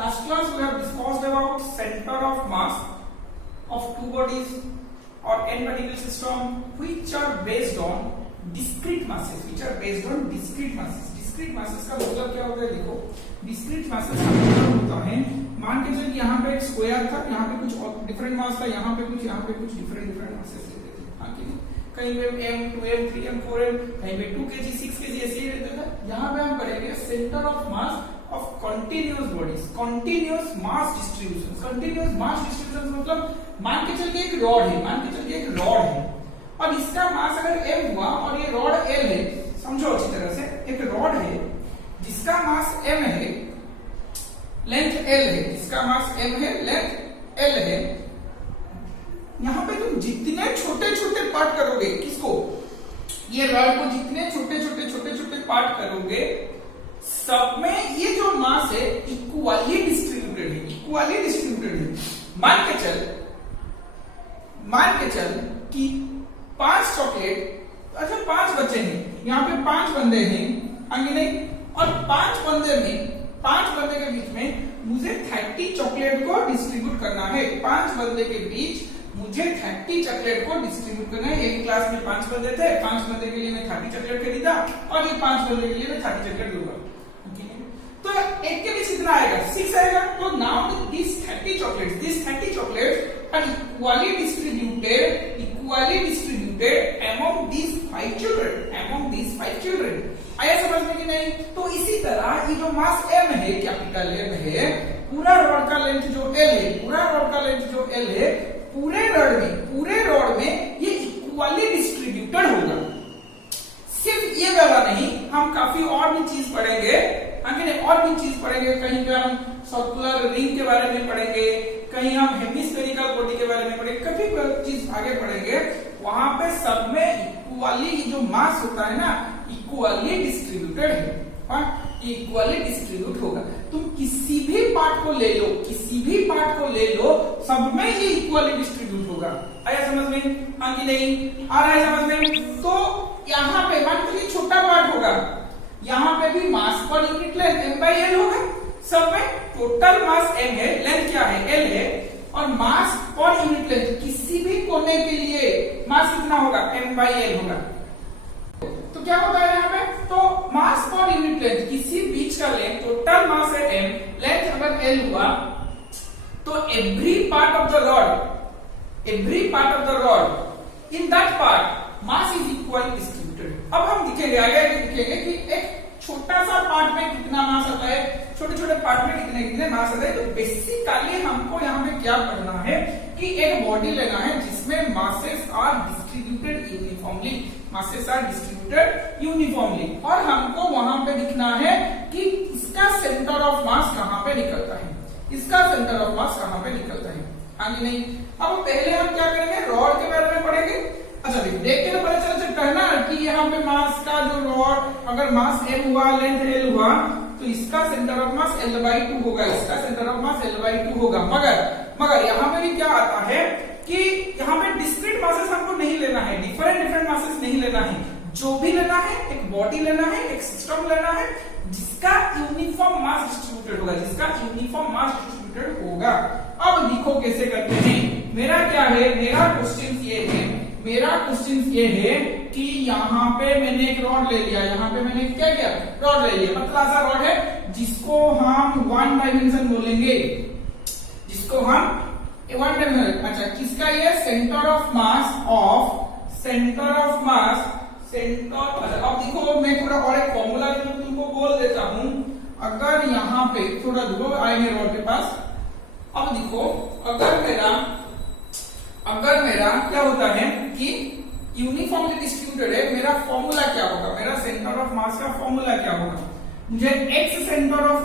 last class we have discussed about center of mass of two bodies or n particle system which are based on discrete masses, discrete masses का मतलब क्या होता है? देखो discrete masses का मतलब होता है, मान के चलिए यहाँ पे एक स्क्वायर था, यहाँ पे कुछ डिफरेंट मास था, यहाँ पे कुछ डिफरेंट मासेस लेते थे, हाँ कि नहीं? कहीं पे m 2m 3m 4m, कहीं पे 2 kg 6 kg ऐसे ही रहता था। यहाँ पे हम पढ़ेंगे centre of mass of continuous bodies, continuous mass distribution मतलब मान के चलिए एक रॉड है और इसका मास अगर m हुआ और ये रॉड l है, समझो अच्छी तरह से, एक रॉड है जिसका मास m है, लेंथ l है, जिसका मास m है, लेंथ l है। यहाँ पे तुम जितने छोटे छोटे पार्ट करोगे, किसको, ये रॉड को जितने छोटे पार्ट करोगे, सब में ये जो मास है इक्वली डिस्ट्रीब्यूटेड है। मान के चल कि 5 चॉकलेट, अच्छा 5 बच्चे हैं, यहाँ पे 5 बंदे हैं, आगे नहीं, और 5 बंदे के बीच में मुझे 30 चॉकलेट को डिस्ट्रीब्यूट करना है। 5 बंदे के बीच मुझे 30 चॉकलेट को डिस्ट्रीब्यूट करना है। एक क्लास में 5 बंदे थे, 5 बंदे के लिए मैं 30 चॉकलेट खरीदा और ये 5 बंदे के लिए मैं 30 चॉकलेट दूंगा। तो एक के बीच कितना आएगा? 6 आएगा। तो now these 30 chocolates are equally distributed among these 5 children। आया समझ में कि नहीं? तो इसी तरह ये जो मास m है, कैपिटल M है, पूरा रॉड का लेंथ जो L है, पूरे रॉड में ये इक्वली डिस्ट्रीब्यूटेड होगा। सिर्फ ये वाला नहीं, हम काफी और भी चीज पढ़ेंगे, कहीं पे हम सर्कुलर रिंग के बारे में पढ़ेंगे, कहीं हम हेमिस्फेरिकल बॉडी के बारे में पढ़ेंगे, कभी चीज आगे पढ़ेंगे। वहां पे सब में इक्वली जो मास होता है ना, इक्वली डिस्ट्रीब्यूटेड है, इक्वली डिस्ट्रीब्यूट होगा। तुम किसी भी पार्ट को ले लो, सब में ये इक्वली डिस्ट्रीब्यूट होगा। आया समझ में? हाँ कि नहीं? आ रहा है समझ में? तो यहाँ पे मान लीजिए छोटा पार्ट होगा, यहाँ पे भी मास पर यूनिट लेंथ m/l होगा। सब में टोटल मास m है, लेंथ क्या है? l है, और मास पर यूनिट लेंथ किसी भी कोने के लिए मास कितना होगा? m/l होगा। तो क्या होता है यहाँ पे? तो मास पर यूनिट लेंथ, किसी बीच का लेंथ, टोटल मास है m, लेंथ अगर l हुआ, तो every part of the rod in that part mass is equally distributed. अब हम आगे दिखेंगे कि एक छोटा सा पार्ट में कितना मास आता है, छोटे पार्ट में कितने मास आता है। तो बेसिकली हमको यहाँ पे क्या करना है कि एक बॉडी लेना है जिसमें मासेस आर डिस्ट्रीब्यूटेड यूनिफॉर्मली, और हमको वहां पे दिखना है कि इसका सेंटर ऑफ मास कहाँ पे निकलता है, आगे नहीं। अब पहले हम क्या करेंगे? रॉड के बारे में पढ़ेंगे। अच्छा देख के तो पता चल सकता है ना कि यहाँ पे मास का जो रॉड, अगर मास m हुआ, लेंथ l हुआ, तो इसका सेंटर ऑफ मास l/2 होगा, इसका सेंटर ऑफ मास l/2 होगा। मगर यहाँ पे भी क्या आता है कि यहाँ पे डिस्क्रीट मासेस हमको नहीं लेना है, डिफरेंट मासेस नहीं लेना है। जो भी लेना है, एक बॉडी लेना है, एक सिस्टम लेना है जिसका यूनिफॉर्म मास डिस्ट्रीब्यूटेड होगा, अब देखो कैसे करते हैं। मेरा क्वेश्चन ये है कि यहाँ पे मैंने एक रॉड ले लिया, रॉड ले लिया, पतला सा रॉड है जिसको हम 1 डायमेंशन बोलेंगे, अच्छा किसका ये? सेंटर ऑफ मास। अब देखो मैं थोड़ा और एक फॉर्मूला तुमको बोल देता हूं। अगर यहाँ पे थोड़ा दूर आएंगे रॉड के पास, अब देखो अगर मेरा क्या होता है कि यूनिफॉर्मली डिस्ट्रीब्यूटेड है, मेरा फॉर्मूला क्या होगा? मेरा सेंटर ऑफ मास का फॉर्मूला क्या होगा? मुझे x सेंटर ऑफ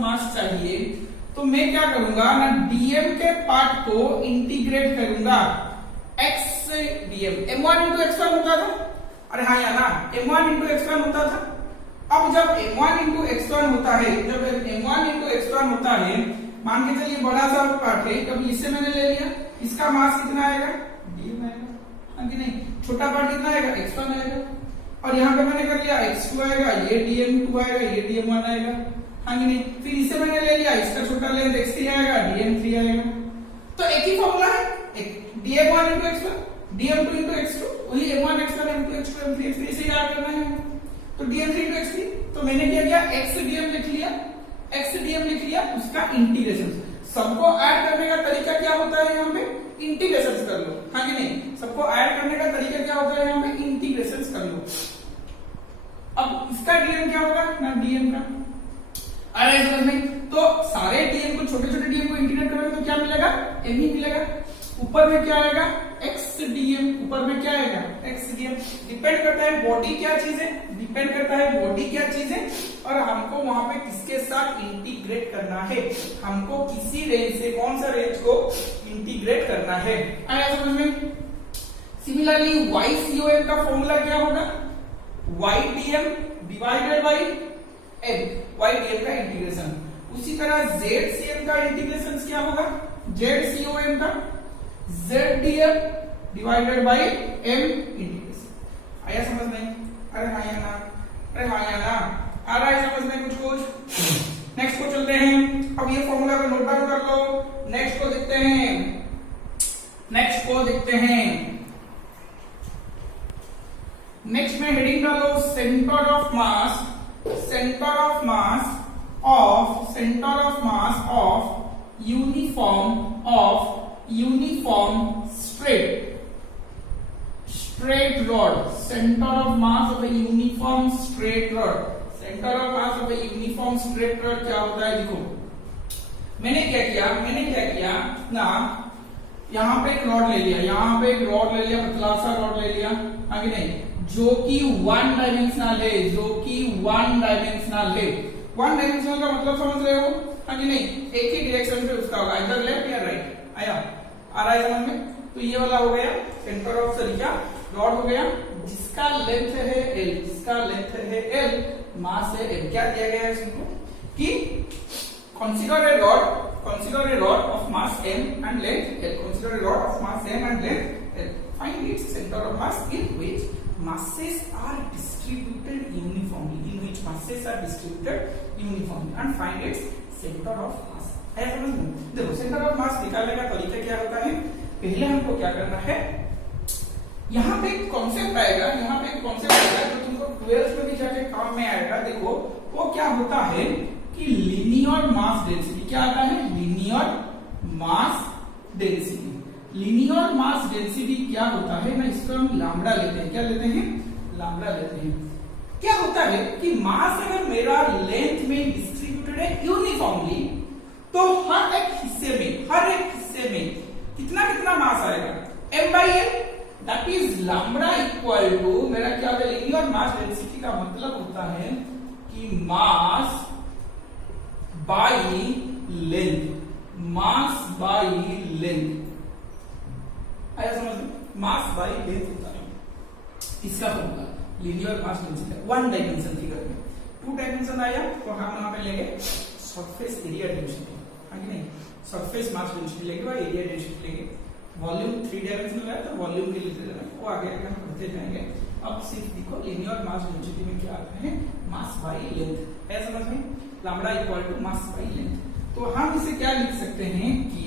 मास चाहिए, तो मैं क्या करूंगा ना, dm के पार्ट को इंटीग्रेट करूंगा x से dm। m1 into x1 होता था, अरे हाँ या ना, m1 into x1 होता था। अब जब m1 into x1 होता है, मान के चलिए बड़ा सा पार्ट है, कभी इससे मैंने ले लिया, इसका मास कितना आएगा? dm आएगा, नहीं? छोटा पार्ट कितना आएगा? x1 आएगा, और यहाँ पे मैंने कर लिया x2 आएगा, ये dm2 आएगा, ये dm1 आएगा, हाँ कि नहीं। फिर इसे मैंने ले लिया, इसका छोटा लेंथ x3 आएगा, dm3 आएगा। तो एक ही फॉर्मूला है, dm1 into x1, dm2 into x2, वही m1 x1 m2 x2 m3 x3 इसे याद करना है। तो dm3 into x3, तो मैंने क्या किया, x dm लिख लिया, x dm लिख लिया, उसका इंटीग्रेशन। सबको ऐड करने का तरीका क्या होता है यहाँ पे, इंटीग्रेशन कर लो, हाँ कि नहीं। सबको ऐड करने का तरीका क्या होता है यहाँ पे, इंटीग्रेशन कर लो। अब इसका dm क्या होगा ना, dm का आ रहा है समझ में। तो सारे dm को, छोटे छोटे dm को इंटीग्रेट करोगे तो क्या मिलेगा, m ही मिलेगा। ऊपर में क्या आएगा, x dm, ऊपर में क्या आएगा, x dm। डिपेंड करता है बॉडी क्या चीज है, डिपेंड करता है बॉडी क्या चीज है, और हमको वहां पे किसके साथ इंटीग्रेट करना है, हमको किसी रेंज से कौन सा रेंज को इंटीग्रेट करना है। आया समझ में। सिमिलरली YCOM का फॉर्मूला क्या होगा, YDM divided by M, YDM का इंटीग्रेशन। उसी तरह ZCM का इंटीग्रेशन क्या होगा, ZCOM का ZDM divided by M integration. आया समझ में, अरे हाँ या ना, अरे हाँ या ना, आ रहा है समझ में कुछ। नेक्स्ट को चलते हैं। अब ये फॉर्मूला को नोट डाउन कर लो। नेक्स्ट को देखते हैं, नेक्स्ट को देखते हैं। नेक्स्ट में हेडिंग डालो centre of mass, centre of mass of, centre of mass of uniform straight rod, center of mass of a uniform straight rod, center of mass of a uniform straight rod क्या होता है, देखो मैंने क्या किया ना, यहाँ पे एक रॉड ले लिया, यहाँ पे एक रॉड ले लिया, पतला सा रॉड ले लिया, आगे नहीं, जो कि वन डायमेंशनल है, जो कि वन डायमेंशनल है। वन डायमेंशनल का मतलब समझ रहे हो, आगे नहीं, एक ही डायरेक्शन पे उसका होगा, इधर लेफ्ट या राइट। आया, आ रहा है समझ में। तो ये वाला हो गया सेंटर ऑफ सरिया रॉड हो गया, जिसका लेंथ है L, जिसका लेंथ है L, मास है M। क्या दिया गया है इसको कि consider a rod of mass M and length L, consider a rod of mass M and length L, find its center of mass in which masses are distributed uniformly, and find its center of mass। है समझ में। देखो centre of मास निकालने का तरीका क्या होता है, पहले हमको क्या करना है, यहाँ पे एक कॉन्सेप्ट आएगा, यहाँ पे एक कॉन्सेप्ट आएगा जो तुमको 12th में भी जाके काम में आएगा। देखो वो क्या होता है कि लीनियर मास डेंसिटी, क्या आता है, linear mass density. Linear mass density क्या होता है ना, इसको हम लैम्बडा लेते हैं, क्या लेते हैं, लैम्बडा लेते हैं। क्या होता है कि मास अगर मेरा लेंथ में डिस्ट्रीब्यूटेड है यूनिफॉर्मली, तो हर एक हिस्से में कितना मास आएगा, m by l, that is lambda equal to, मेरा क्या होता है, लीनियर मास डेंसिटी का मतलब होता है कि मास by length, mass by length. आया समझ में, मास बाय लेंथ होता है इसका formula, linear mass density one dimension figure में। टू डायमेंशन आया तो हम यहाँ पे लेंगे सरफेस एरिया डेंसिटी, हाँ कि नहीं, सरफेस मास डेंसिटी लेंगे और एरिया डेंसिटी लेंगे। वॉल्यूम 3 डायमेंशनल है तो वॉल्यूम के लिए लेना है, वो आगे हम बढ़ते जाएंगे। अब सिर्फ देखो लीनियर मास डेंसिटी में क्या आता है, मास बाय लेंथ। है समझ में, lambda equal to mass by length. तो हम इसे क्या लिख सकते हैं कि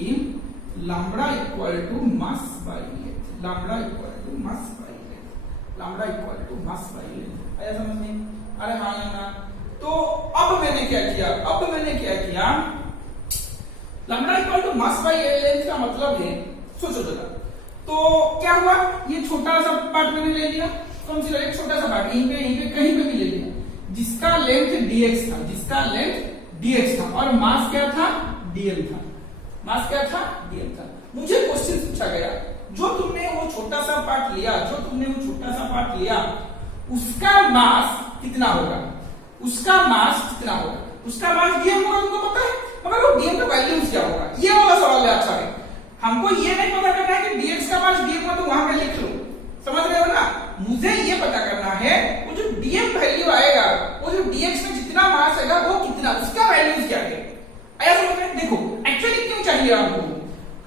lambda equal to mass by length, lambda equal to mass by length, lambda equal to mass by length. आया समझ में, अरे हाँ या ना। तो अब मैंने क्या किया, lambda equal to mass by length का मतलब है, सोचो जरा, तो क्या हुआ, ये छोटा सा पार्ट मैंने ले लिया, कंसीडर एक छोटा सा पार्ट, यहीं पे कहीं पे भी ले लिया, जिसका लेंथ dx था, जिसका लेंथ dx था, और मास क्या था, dm था, मास क्या था, dm था। मुझे क्वेश्चन पूछा गया, जो तुमने वो छोटा सा पार्ट लिया, उसका मास कितना होगा, उसका मास dm होगा, तुमको पता है, मगर वो dm का वैल्यू क्या होगा, ये वाला सवाल है। अच्छा है, हमको ये नहीं पता करना है कि dx का मान dm का तो वहां पे लिख लो, समझ रहे हो ना। मुझे ये पता करना है वो जो dm वैल्यू आएगा, वो जो dx में जितना मास आएगा वो कितना, उसका वैल्यू क्या है। आया समझ में। देखो एक्चुअली क्यों चाहिए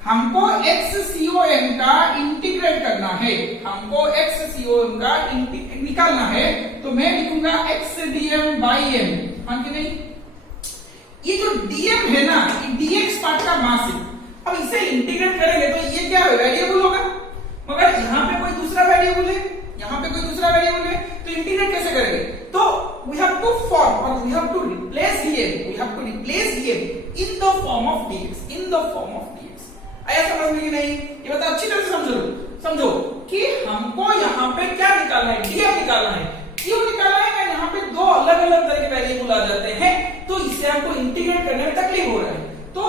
हमको xcom का इंटीग्रेट करना है, हमको xcom का निकालना है, तो मैं लिखूंगा x dm by m, हाँ कि नहीं, ये जो dm है ना, ये dx पार्ट का मास है। अब इसे इंटीग्रेट करेंगे तो ये क्या है, वेरिएबल होगा, मगर यहाँ पे कोई दूसरा वेरिएबल है, यहाँ पे कोई दूसरा वेरिएबल है, तो इंटीग्रेट कैसे करेंगे? तो वी हैव टू फॉर्म और we have to replace dm in the form of dx। आया समझ में कि नहीं? ये बता अच्छी तरह से समझो कि हमको यहाँ पे क्या निकालना है, dm निकालना है। क्यों निकालना है? मैं यहाँ पे दो अलग अलग तरह के वेरिएबल आ जाते हैं, तो इससे हमको इंटीग्रेट करने में तकलीफ हो रहा है। तो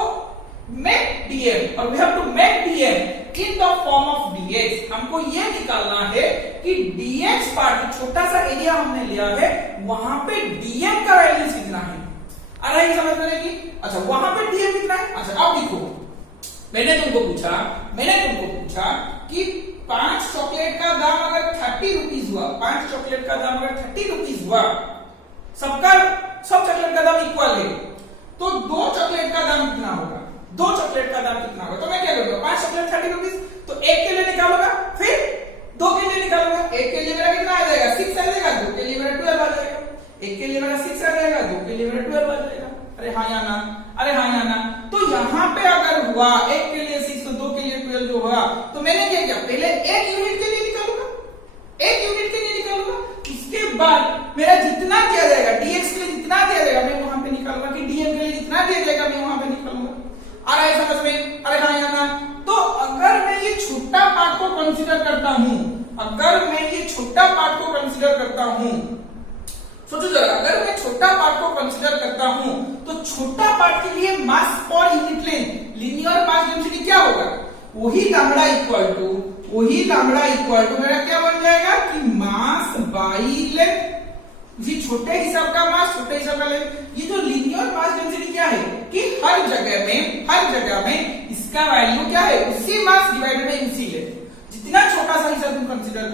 make dm और we have to make dm in the form of dx। हमको ये निकालना है कि dx पार्ट छोटा सा एरिया हमने लिया है, वहां पे dm का वैल्यू कितना है। आ रहा है समझ में कि अच्छा वहां पे dm कितना है। अच्छा अब देखो, मैंने तुमको पूछा कि 5 चॉकलेट का दाम अगर 30 रुपीज हुआ, 5 चॉकलेट का दाम अगर 30 रुपीज हुआ, सब चॉकलेट का दाम इक्वल है, तो 2 चॉकलेट का दाम कितना होगा? 2 चॉकलेट का दाम कितना होगा? तो मैं क्या करूंगा, 5 चॉकलेट 30 रुपीज, तो एक के लिए निकालूंगा, फिर 2 के लिए निकालूंगा। एक के लिए मेरा कितना आ जाएगा? 6 आ जाएगा, 2 के लिए मेरा 12 आ जाएगा। एक के लिए मेरा 6 आ जाएगा, 2 के लिए मेरा 12 आ जाएगा। अरे हाँ या ना? तो यहाँ पे अगर हुआ एक के लिए 6 तो 2 के लिए 12 जो हुआ, तो मैंने क्या किया, पहले एक यूनिट के लिए निकालूंगा, उसके बाद मेरा जितना दिया जाएगा dx के लिए जितना दिया जाएगा मैं वहां पे निकालूंगा, कि dm के लिए जितना दिया जाएगा मैं वहां पे निकालूंगा। आ रहा है समझ में? अरे हाँ या ना? तो अगर मैं ये छोटा पार्ट को कंसीडर करता हूं, सोचो जरा, अगर मैं छोटा पार्ट को कंसीडर करता हूं तो छोटा पार्ट के लिए मास पर unit length, linear mass density क्या होगा? वही लैम्बडा इक्वल टू मेरा क्या बन जाएगा कि मास बाई लेंथ। जी छोटे हिसाब का मास, छोटे हिसाब का लेंथ। ये जो लीनियर मास डेंसिटी क्या है कि हर जगह में इसका वैल्यू क्या है, उसी मास डिवाइडेड बाय उसी लेंथ। जितना छोटा सा हिस्सा तुम कंसीडर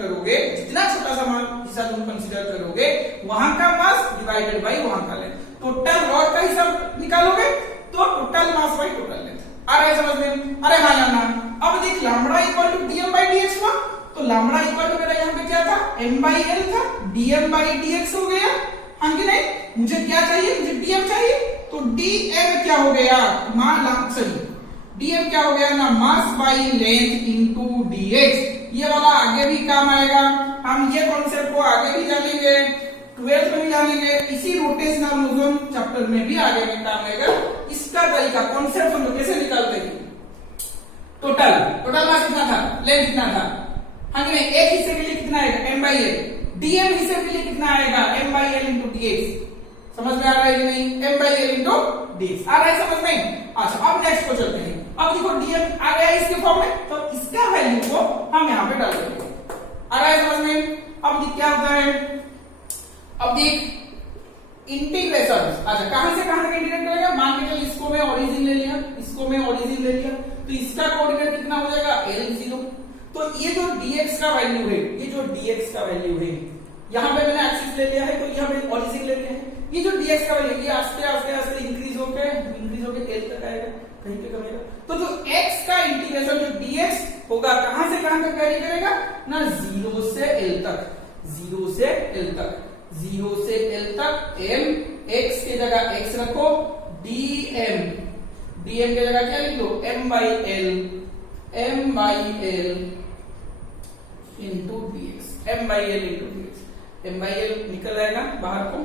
करोगे, वहां का मास डिवाइडेड बाय वहां का लेंथ। टोटल रॉड का हिसाब निकालोगे तो total mass by total length. आ रहा है समझ में? अरे हाँ या ना? अब देख lambda equal to dm by dx हुआ, तो लैम्बडा इक्वल टू मेरा यहाँ पे क्या था, m बाई l था, dm बाई dx हो गया। हाँ कि नहीं? मुझे क्या चाहिए, मुझे dm चाहिए, तो dm क्या हो गया, dm क्या हो गया ना, मास बाई लेंथ इनटू dx। ये वाला आगे भी काम आएगा, हम ये कॉन्सेप्ट को आगे भी जानेंगे, 12th में भी जानेंगे, इसी रोटेशनल मोशन चैप्टर में भी आगे में काम आएगा। इसका तरीका कॉन्सेप्ट हम लोग कैसे निकालते हैं, टोटल मास कितना था, लेंथ कितना था। हाँ कि नहीं? एक हिस्से के लिए कितना आएगा, m बाई l, dm हिस्से के लिए कितना आएगा, m by l into dx। समझ में आ रहा है कि नहीं? m by l into dx आ रहा है समझ में? अच्छा अब नेक्स्ट को चलते हैं। अब देखो dm आ गया इसके फॉर्म में, तो इसका वैल्यू को हम यहाँ पे डाल देंगे। आ रहा है समझ में? अब देख क्या होता है, अब देख इंटीग्रेशन। अच्छा कहां से कहां तक इंटीग्रेट करेगा, मान के चल इसको मैं ओरिजिन ले लिया, तो इसका कोऑर्डिनेट कितना हो जाएगा, L0। तो ये जो dx का वैल्यू है, यहाँ पे मैंने एक्सिस ले लिया है, तो यहाँ पे ओरिजिन ले लिया है। ये जो dx का वैल्यू, ये आस्ते आस्ते इंक्रीज होके L तक आएगा, कहीं पे कमेगा। तो जो x का इंटीग्रेशन जो dx होगा कहां से कहां तक वैरी करेगा ना, 0 से L तक m, x के जगह x रखो, dm के जगह क्या लिख लो, m by l into dx, m by l निकल आएगा बाहर को,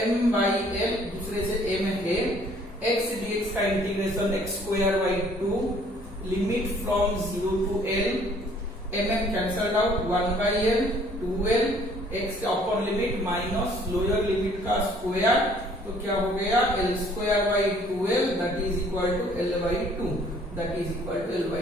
m बाई l दूसरे से m है, x dx का integration x square by 2, limit from 0 to l, mm cancelled out, 1 by l 2l, x का upper limit minus lower limit का स्क्वायर, तो क्या हो गया, l square by 2l that is equal to l by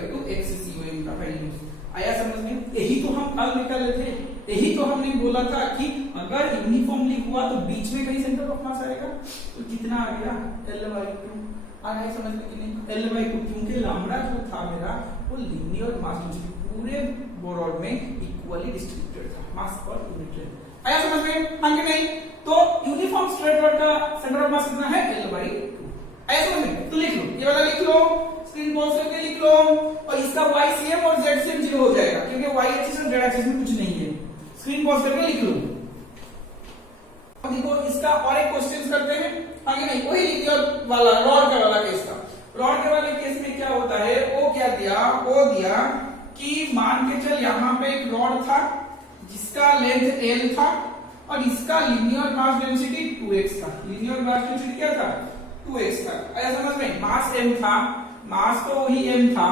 2, x COM का value. आया समझ में? यही तो हम कल निकाले थे, यही तो हमने बोला था कि अगर यूनिफॉर्मली हुआ तो बीच में कहीं सेंटर ऑफ मास आएगा, तो कितना आ गया, l बाई 2। आ रहा है समझ में कि नहीं, l बाई 2, क्योंकि लैम्बडा जो था मेरा वो लीनियर मास डेंसिटी पूरे बोरॉड में इक्वली डिस्ट्रीब्यूटेड था, मास पर यूनिट लेंथ। आया समझ में? हाँ कि नहीं? तो यूनिफॉर्म स्ट्रेट रॉड का सेंटर ऑफ मास कितना है, l बाई 2। आया समझ में? तो लिख लो, ये वाला लिख लो, स्क्रीन पॉज करके लिख लो, और इसका y सेम और z सेम 0 हो जाएगा, क्योंकि y एक्सिस और z एक्सिस में कुछ नहीं है। स्क्रीन पॉज करके लिख लो। अब देखो इसका और एक क्वेश्चन करते हैं आगे, नहीं वही लिनियर वाला रॉड के वाला केस का। रॉड के वाले केस में क्या होता है, वो क्या दिया, वो दिया कि मान के चल यहाँ पे एक रॉड था जिसका लेंथ L था और इसका लीनियर मास डेंसिटी 2x था। लीनियर मास डेंसिटी क्या था, 2x था। ऐसा समझ में, मास m था, मास तो वही m था,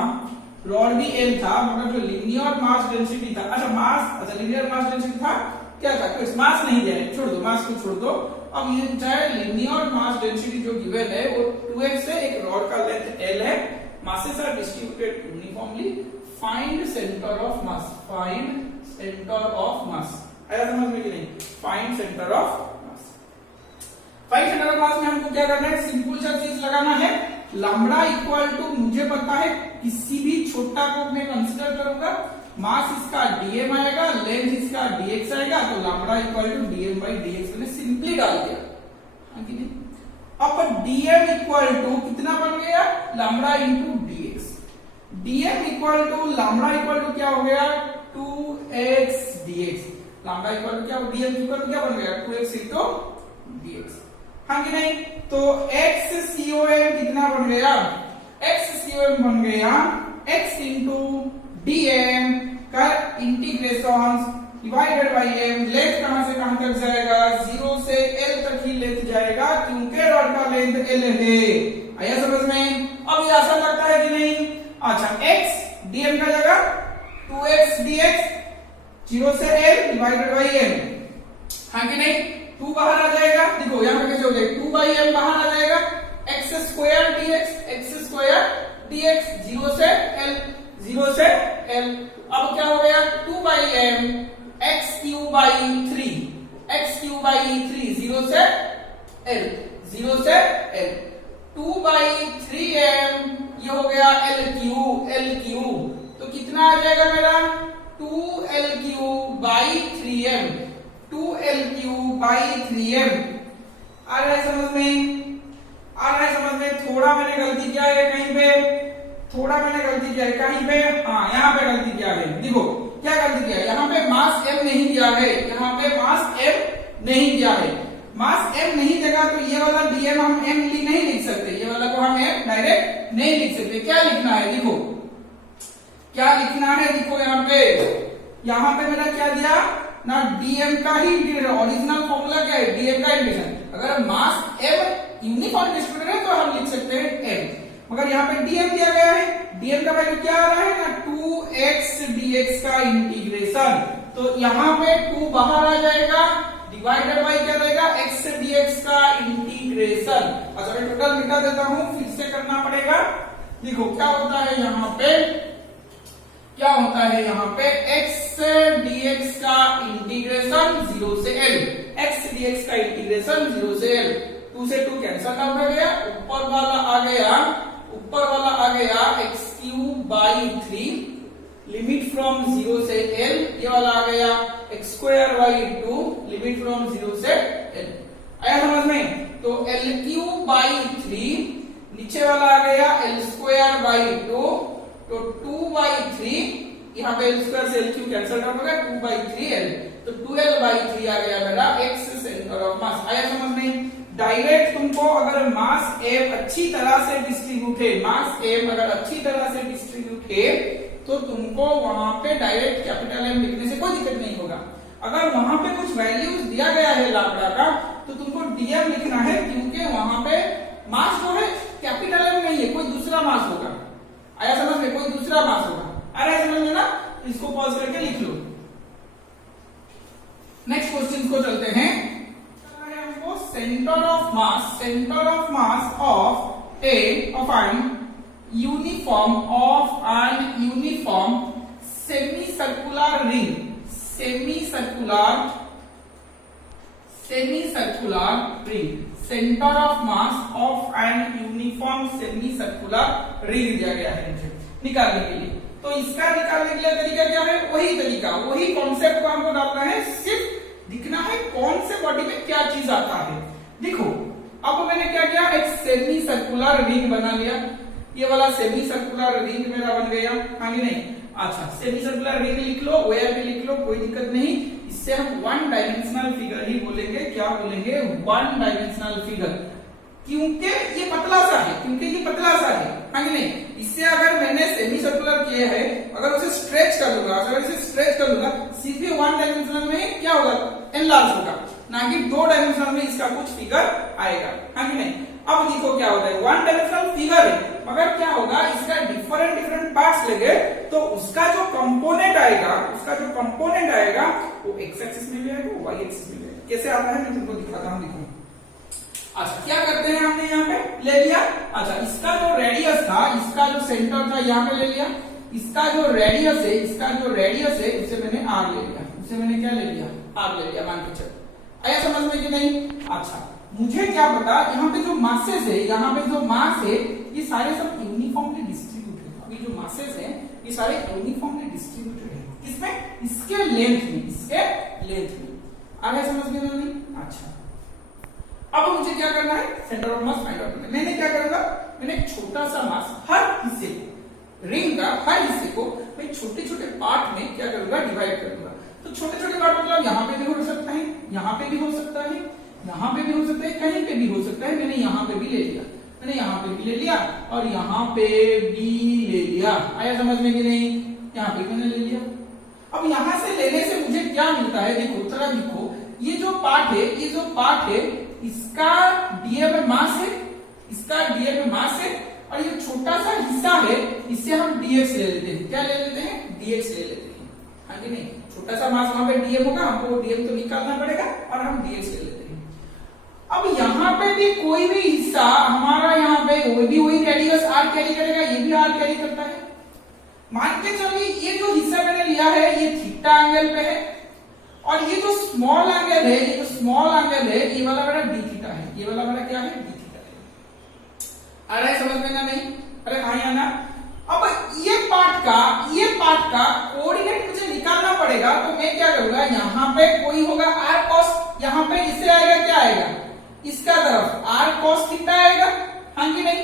रॉड भी m था, मगर जो लीनियर मास डेंसिटी था, अच्छा मास, अच्छा लीनियर मास डेंसिटी था क्या था, कुछ मास नहीं दिया है, छोड़ दो मास को छोड़ दो। अब ये चाहे लीनियर मास डेंसिटी जो गिवन है वो 2x है, एक रॉड का लेंथ L है, masses are distributed uniformly, find center of mass, find center of mass। आया समझ में कि नहीं, find center of mass। Find centre of मास में हमको क्या करना है, सिंपल सा चीज लगाना है, लैम्बडा इक्वल टू, मुझे पता है किसी भी छोटा को मैं कंसीडर करूंगा, मास इसका dm आएगा, लेंथ इसका dx आएगा, तो lambda equal to dm by dx मैंने सिंपली डाल दिया, हाँ कि नहीं। अब dm इक्वल टू कितना बन गया, lambda into dx, dm equal to lambda equal to क्या हो गया 2x dx, lambda equal to क्या, dm इक्वल टू क्या बन गया 2x इनटू dx, हाँ कि नहीं। तो x com कितना बन गया, x com बन गया x इंटू dm का integration divided by m, length कहां से कहां तक जाएगा, 0 से l तक ही लेंथ जाएगा क्योंकि रॉड का लेंथ l है। आया समझ में, अब ये आसान लगता है कि नहीं। अच्छा x dm का जगह 2x dx, 0 से l डिवाइडेड बाई m, हाँ कि नहीं। 2 बाहर आ जाएगा, देखो यहां पे कैसे हो जाएगा, 2 बाई m बाहर आ जाएगा, x स्क्वायर dx 0 से l, 0 से l। अब क्या हो गया 2 by m x Q by 3, x Q by 3, 0 से l, 0 से l, 2 बाई 3m, ये हो गया l क्यू, तो कितना आ जाएगा मेरा 2l Q by 3m, 2l Q by 3m। आ रहा है समझ में, आ रहा है समझ में। थोड़ा मैंने गलती किया है कहीं पे, थोड़ा मैंने गलती किया है कहीं पे, हाँ यहाँ पे गलती किया है, देखो क्या गलती किया है, यहाँ पे मास m नहीं दिया है, यहाँ पे मास m नहीं दिया है, मास m नहीं देगा तो ये वाला dm हम m नहीं लिख सकते, ये वाला को हम m डायरेक्ट नहीं लिख सकते। क्या लिखना है, देखो क्या लिखना है, देखो यहाँ पे मेरा क्या दिया ना, dm का ही इंटीग्रेशन, ओरिजिनल फॉर्मूला क्या है dm का इंटीग्रेशन। अगर मास m यूनिफॉर्म डिस्ट्रीब्यूटेड है तो हम लिख सकते हैं m, मगर यहाँ पे dm दिया गया है, dm का वैल्यू क्या आ रहा है ना 2x dx का इंटीग्रेशन, तो यहाँ पे 2 बाहर आ जाएगा, डिवाइडेड बाई क्या रहेगा x dx का इंटीग्रेशन। अच्छा मैं टोटल मिटा देता हूँ, फिर से करना पड़ेगा। देखो क्या होता है यहाँ पे, क्या होता है यहाँ पे x dx का इंटीग्रेशन 0 से l, x dx का इंटीग्रेशन 0 से l, 2 से 2 कैंसल आउट हो गया, ऊपर वाला आ गया, ऊपर वाला आ गया x cube by 3, limit from 0 से l, ये वाला आ गया x square by 2, limit from 0 से l। आया समझ में, तो l क्यूब बाई 3, नीचे वाला आ गया l स्क्वायर बाई 2, तो 2 बाई 3, यहाँ पे l स्क्वायर से l क्यूब कैंसल आउट हो गया, 2 बाई 3l, तो 2l बाई 3 आ गया मेरा x सेंटर ऑफ मास। आया समझ में। डायरेक्ट तुमको अगर मास m अच्छी तरह से डिस्ट्रीब्यूट है, मास m अगर अच्छी तरह से डिस्ट्रीब्यूट है तो तुमको वहां पे डायरेक्ट कैपिटल M लिखने से कोई दिक्कत नहीं होगा। अगर वहां पे कुछ वैल्यूज दिया गया है लैम्बडा का तो तुमको dm लिखना है, क्योंकि वहां पे मास जो है कैपिटल M नहीं है, कोई दूसरा मास होगा। आया समझ में, कोई दूसरा मास होगा। आ रहा है समझ में ना, इसको पॉज करके लिख लो। नेक्स्ट क्वेश्चन को चलते हैं। Centre of mass of an uniform semi circular ring, centre of mass of an uniform semi circular ring दिया गया है मुझे निकालने के लिए। तो इसका निकालने के लिए तरीका क्या है, वही तरीका, वही कॉन्सेप्ट को हमको डालना है, सिर्फ दिखना है कौन से बॉडी में क्या चीज आता है। देखो अब मैंने क्या किया, एक सेमी सर्कुलर रिंग बना लिया, ये वाला सेमी सर्कुलर रिंग मेरा बन गया, हाँ नहीं। अच्छा, सेमी सर्कुलर रिंग लिख लो, ओआर भी लिख लो, कोई दिक्कत नहीं। इससे हम वन डायमेंशनल फिगर ही बोलेंगे। क्या बोलेंगे? वन डायमेंशनल फिगर, क्योंकि ये पतला सा है, क्योंकि ये पतला सा है, हाँ कि नहीं। इससे अगर मैंने सेमी सर्कुलर किया है, अगर उसे स्ट्रेच कर लूंगा, अगर इसे स्ट्रेच कर लूंगा, सीधे वन डायमेंशनल में क्या होगा? एनलार्ज होगा, ना कि दो डायमेंशनल में इसका कुछ फिगर आएगा, हाँ कि नहीं। अब देखो क्या होता है, वन डायमेंशनल फिगर है, मगर क्या होगा, इसका डिफरेंट पार्ट्स लेंगे तो उसका जो कंपोनेंट आएगा, वो एक्स एक्सिस में भी आएगा, वाई एक्सिस में भी आएगा। कैसे आता है मैं तुमको दिखाता हूं, देखो। अच्छा, क्या करते हैं हमने यहाँ पे ले लिया। अच्छा, इसका जो रेडियस था, इसका जो सेंटर था यहाँ पे ले लिया। इसका जो रेडियस है उसे मैंने आर ले लिया, उसे मैंने क्या ले लिया? आर ले लिया, मान के चलो। आया समझ में कि नहीं? अच्छा, मुझे क्या पता, यहाँ पे जो मासेस है, यहाँ पे जो मास है, ये सारे सब यूनिफॉर्मली डिस्ट्रीब्यूटेड है। अभी जो मासेस है ये सारे यूनिफॉर्मली डिस्ट्रीब्यूटेड है, किसमें? इसके लेंथ में। आ गया समझ में नहीं? अच्छा, अब मुझे क्या करना है? Centre of mass find out करना है। मैंने क्या करूंगा, मैंने एक छोटा सा मास, हर हिस्से को, रिंग का हर हिस्से को मैं छोटे छोटे पार्ट में क्या करूंगा? डिवाइड करूंगा। तो छोटे छोटे पार्ट मतलब यहाँ पे भी हो सकता है, यहाँ पे भी हो सकता है, यहाँ पे भी हो सकता है, कहीं पे भी हो सकता है। मैंने यहाँ पे भी ले लिया, मैंने यहाँ पे भी ले लिया और यहाँ पे भी ले लिया। आया समझ में कि नहीं? यहाँ पे मैंने ले लिया। अब यहाँ से लेने से मुझे क्या मिलता है? देखो, थोड़ा देखो, ये जो पार्ट है, इसका डीएम में मास है, और ये छोटा सा हिस्सा है, इससे हम डीएक्स ले लेते हैं। क्या ले लेते हैं? डीएक्स ले लेते हैं, हाँ कि नहीं। छोटा सा मास वहां पे डीएम होगा, हमको डीएम तो निकालना पड़ेगा और हम डीएक्स ले लेते हैं। अब यहाँ पे भी कोई भी हिस्सा हमारा, यहाँ पे वो भी वही रेडियस आर कैरी करेगा, ये भी आर कैरी करता है। मान के चलिए ये जो हिस्सा मैंने लिया है ये थीटा एंगल पे है, और ये जो स्मॉल एंगल है, ये वाला मेरा डी थीटा है, ये वाला मेरा क्या है? डी थीटा है। आ रहा है समझ में ना? नहीं? अरे हाँ या ना? अब ये पार्ट का कोऑर्डिनेट मुझे निकालना पड़ेगा, तो मैं क्या करूंगा, यहाँ पे कोई होगा आर कॉस, यहाँ पे इससे आएगा, क्या आएगा? इसका तरफ आर कॉस थीटा आएगा, हाँ कि नहीं।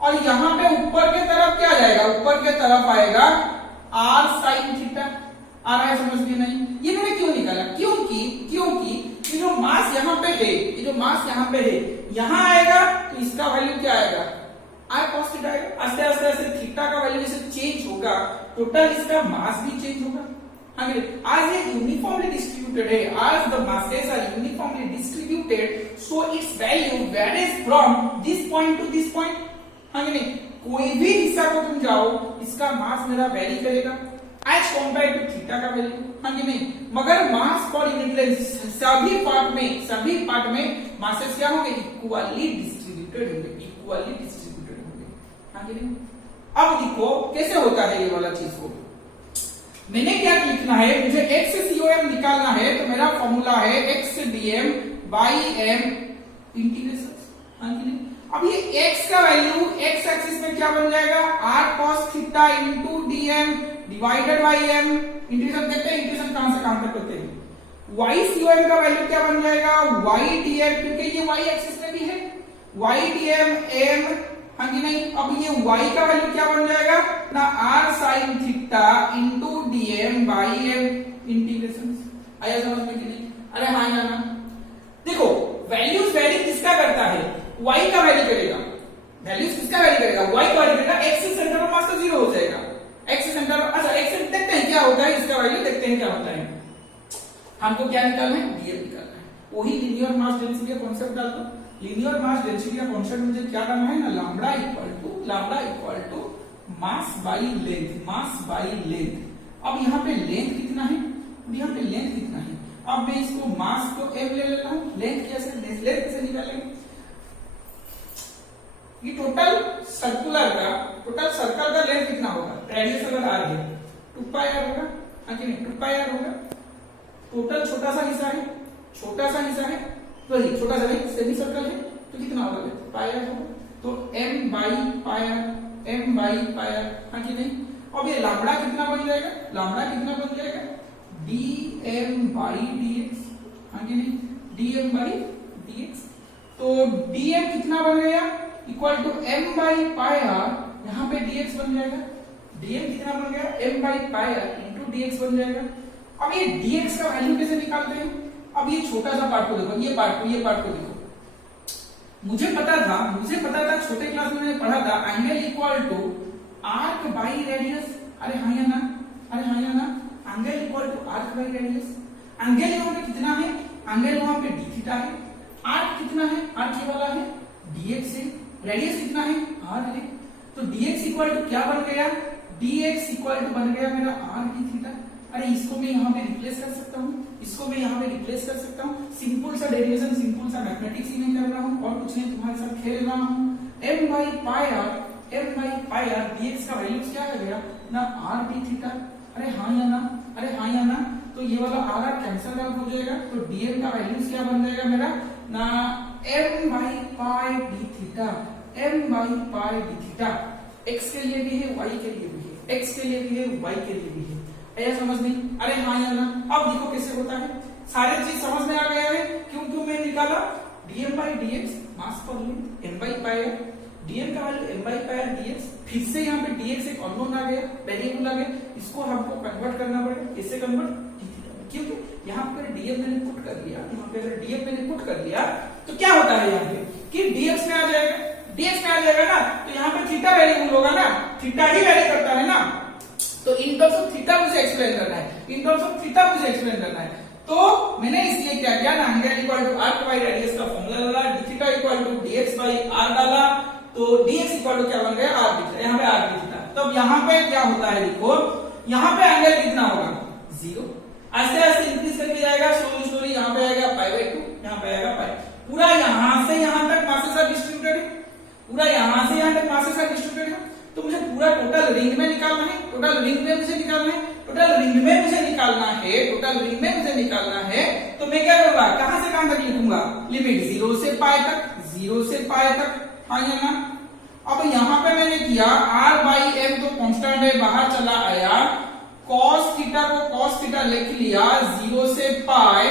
और यहाँ पे ऊपर के तरफ क्या जाएगा? ऊपर के तरफ आएगा आर साइन थीटा। आ रहा है समझ में नहीं? ये मैंने क्यों निकाला? क्योंकि ये जो मास यहाँ पे है, यहाँ आएगा तो इसका वैल्यू क्या आएगा? आर कॉस थीटा आएगा। आस्ते आस्ते थीटा का वैल्यू जैसे चेंज होगा, टोटल इसका मास भी चेंज होगा। आज ये यूनिफॉर्मली डिस्ट्रीब्यूटेड है, आज the masses are uniformly distributed, so its value varies from this point to this point। हाँ नहीं, कोई भी हिस्सा को तुम जाओ, इसका मास मेरा वेरी करेगा एज कंपेयर टू थीटा का वैल्यू, हाँ कि नहीं। मगर मास पर यूनिट लेंथ सभी पार्ट में मासेस क्या होंगे? इक्वली डिस्ट्रीब्यूटेड होंगे, हाँ कि नहीं। अब देखो कैसे होता है ये वाला चीज को। मैंने क्या लिखना है, मुझे x से COM निकालना है, तो मेरा फॉर्मूला है x dm by m integration, हाँ कि नहीं। अब ये x का वैल्यू x एक्सिस में क्या बन जाएगा? r cos theta into dm divided by m। Integration देखते हैं, इंटीग्रेशन कहां से कहां तक करते हैं। y COM का वैल्यू क्या बन जाएगा? y dm, क्योंकि ये y एक्सिस में भी है, y dm m, हाँ कि नहीं। अब ये y का वैल्यू क्या बन जाएगा ना? r sin theta into dm by m integration. आया समझ में कि नहीं? अरे हाँ या ना? देखो, वैल्यूज वेरी किसका करता है? y का वैल्यू करेगा। वैल्यूज किसका वैल्यू करेगा? y का वैल्यू करेगा। x से सेंटर ऑफ मास तो 0 हो जाएगा, x से सेंटर। अच्छा, x से देखते हैं क्या होता है, इसका वैल्यू देखते हैं क्या होता है। हमको क्या निकालना है? dm निकालना है। वही लीनियर मास डेंसिटी का कांसेप्ट डाल दो। लीनियर मास डेंसिटी का कांसेप्ट मुझे क्या करना है ना? Lambda equal to mass by length. अब यहाँ पे लेंथ कितना है? अब मैं इसको मास को m ले लेता हूँ। लेंथ कैसे निकालेंगे? ये टोटल सर्कल का लेंथ कितना होगा? रेडियस अगर r है 2 पाई r होगा, हाँ कि नहीं? 2 पाई r होगा। टोटल छोटा सा हिस्सा है, तो ये छोटा सा नहीं, सेमी सर्कल है, तो कितना होगा? पाई r होगा। तो m बाई पाई r, हाँ कि नहीं। अब ये लैम्बडा कितना बन जाएगा? dm बाई dx, हाँ कि नहीं। dm बाई dx, तो dm कितना बन गया? Equal to m by pi r, यहाँ पे dx बन जाएगा। dm कितना बन गया m by pi r into dx बन जाएगा। अब ये dx का वैल्यू कैसे निकालते हैं? अब ये छोटा सा पार्ट को देखो, ये पार्ट को देखो। मुझे पता था छोटे क्लास में मैंने पढ़ा था angle equal to arc by radius. अरे हाँ या ना, angle equal to arc by radius. Angle यहाँ पे कितना है? एंगल वहां पे d थीटा है। आर्क कितना है? आर्क ये वाला है dx है। रेडियस कितना है? r है। तो dx इक्वल टू क्या बन गया? dx इक्वल टू बन गया मेरा r d थीटा। अरे इसको मैं यहाँ पे रिप्लेस कर सकता हूँ, सिंपल सा डेरिवेशन, सिंपल सा मैथमेटिक्स ही नहीं कर रहा हूँ और कुछ नहीं, तुम्हारे साथ खेल रहा हूँ। m by pi r dx का वैल्यू क्या आ गया ना r d थीटा। अरे हाँ या ना, तो ये वाला r कैंसिल आउट हो जाएगा, तो dm का वैल्यू क्या बन जाएगा मेरा ना m by pi d theta, x के लिए भी है, y के लिए भी है, x के लिए भी है, y के लिए भी है। ऐसा समझ नहीं? अरे हाँ या ना। अब देखो कैसे होता है, सारे चीज समझ में आ गया है। क्यों मैं निकाला dm by dx मास पर unit m by pi r, dm का value m by pi r dx। फिर से यहाँ पे dx एक अननोन आ गया, वेरिएबल आ गया, इसको हमको कन्वर्ट करना पड़ेगा। कैसे कन्वर्ट? क्योंकि यहाँ पर dm मैंने पुट कर दिया, यहाँ पे अगर dm मैंने पुट कर दिया तो क्या होता है यहाँ पे कि dx में आ जाएगा ना, तो यहाँ पे थीटा वेरिएबल होगा ना, थीटा ही वेरी करता है ना, तो इन टर्म्स ऑफ थीटा मुझे एक्सप्लेन करना है। तो मैंने इसलिए क्या किया ना, angle equal to arc by radius का फॉर्मूला डाला, d theta equal to dx by r डाला, तो dx इक्वल टू क्या बन गया r d थीटा, यहाँ पे r d थीटा। तब यहाँ पे क्या होता है देखो, यहाँ पे एंगल कितना होगा 0, ऐसे ऐसे इंक्रीज करके जाएगा स्लोली, यहाँ पे आएगा पाई बाई 2, यहाँ पे आएगा पाई। पूरा यहाँ से यहाँ तक मासेस आर डिस्ट्रीब्यूटेड है, पूरा यहाँ से यहाँ तक मासेस आर डिस्ट्रीब्यूटेड है। तो मुझे पूरा टोटल रिंग में निकालना है, टोटल रिंग में मुझे निकालना है, तो मैं क्या करूंगा, कहां से कहां तक लिखूंगा, लिमिट 0 से पाई तक, हाँ या ना। अब यहाँ पे मैंने किया r बाई m तो कांस्टेंट है, बाहर चला आया, cos थीटा को cos थीटा लिख लिया, 0 से पाई,